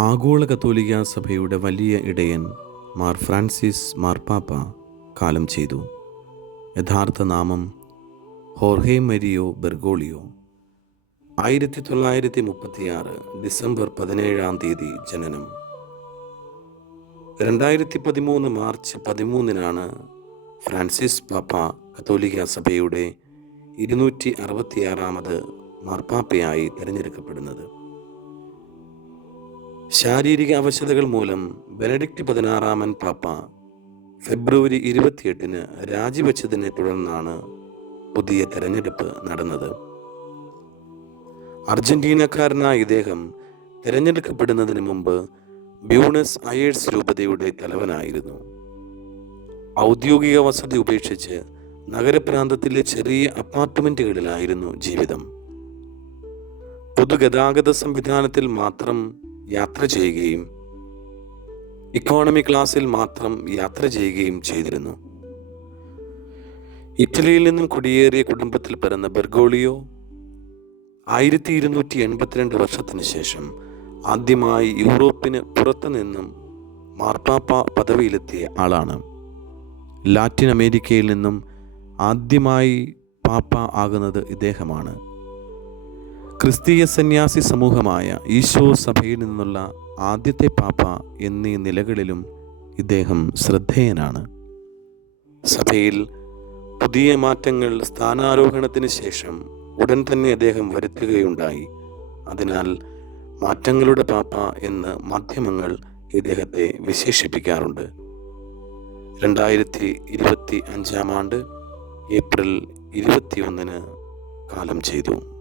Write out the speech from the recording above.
ആഗോള കത്തോലിക്കാ സഭയുടെ വലിയ ഇടയൻ മാർ ഫ്രാൻസിസ് മാർപ്പാപ്പ കാലം ചെയ്തു. യഥാർത്ഥ നാമം ഹോർഹെ മരിയോ ബെർഗോളിയോ. 1936 ഡിസംബർ 17 ജനനം. 2013 മാർച്ച് 13 ഫ്രാൻസിസ് പാപ്പ കത്തോലിക്കാ സഭയുടെ 266 മാർപ്പാപ്പയായി തിരഞ്ഞെടുക്കപ്പെടുന്നത്. ശാരീരിക അവശതകൾ മൂലം ബെനഡിക്റ്റ് 16 പാപ്പ ഫെബ്രുവരി 28 രാജിവെച്ചതിനെ തുടർന്നാണ് പുതിയ തെരഞ്ഞെടുപ്പ് നടന്നത്. അർജന്റീനക്കാരനായ ഇദ്ദേഹം തിരഞ്ഞെടുക്കപ്പെടുന്നതിന് മുമ്പ് ബ്യൂണസ് അയേഴ്സ് രൂപതയുടെ തലവനായിരുന്നു. ഔദ്യോഗിക വസതി ഉപേക്ഷിച്ച് നഗരപ്രാന്തത്തിലെ ചെറിയ അപ്പാർട്ട്മെന്റുകളിലായിരുന്നു ജീവിതം. പൊതുഗതാഗത സംവിധാനത്തിൽ മാത്രം യാത്ര ചെയ്യുകയും ഇക്കോണമി ക്ലാസ്സിൽ മാത്രം യാത്ര ചെയ്യുകയും ചെയ്തിരുന്നു. ഇറ്റലിയിൽ നിന്നും കുടിയേറിയ കുടുംബത്തിൽ പിറന്ന ബെർഗോളിയോ 1282 വർഷത്തിന് ശേഷം ആദ്യമായി യൂറോപ്പിന് പുറത്തു നിന്നും മാർപ്പാപ്പ പദവിയിലെത്തിയ ആളാണ്. ലാറ്റിൻ അമേരിക്കയിൽ നിന്നും ആദ്യമായി പാപ്പ ആകുന്നത് ഇദ്ദേഹമാണ്. ക്രിസ്തീയ സന്യാസി സമൂഹമായ ഈശോ സഭയിൽ നിന്നുള്ള ആദ്യത്തെ പാപ്പ എന്നീ നിലകളിലും ഇദ്ദേഹം ശ്രദ്ധേയനാണ്. സഭയിൽ പുതിയ മാറ്റങ്ങൾ സ്ഥാനാരോഹണത്തിന് ശേഷം ഉടൻ തന്നെ അദ്ദേഹം വരുത്തുകയുണ്ടായി. അതിനാൽ മാറ്റങ്ങളുടെ പാപ്പ എന്ന് മാധ്യമങ്ങൾ ഇദ്ദേഹത്തെ വിശേഷിപ്പിക്കാറുണ്ട്. 2025 ഏപ്രിൽ 21 കാലം ചെയ്തു.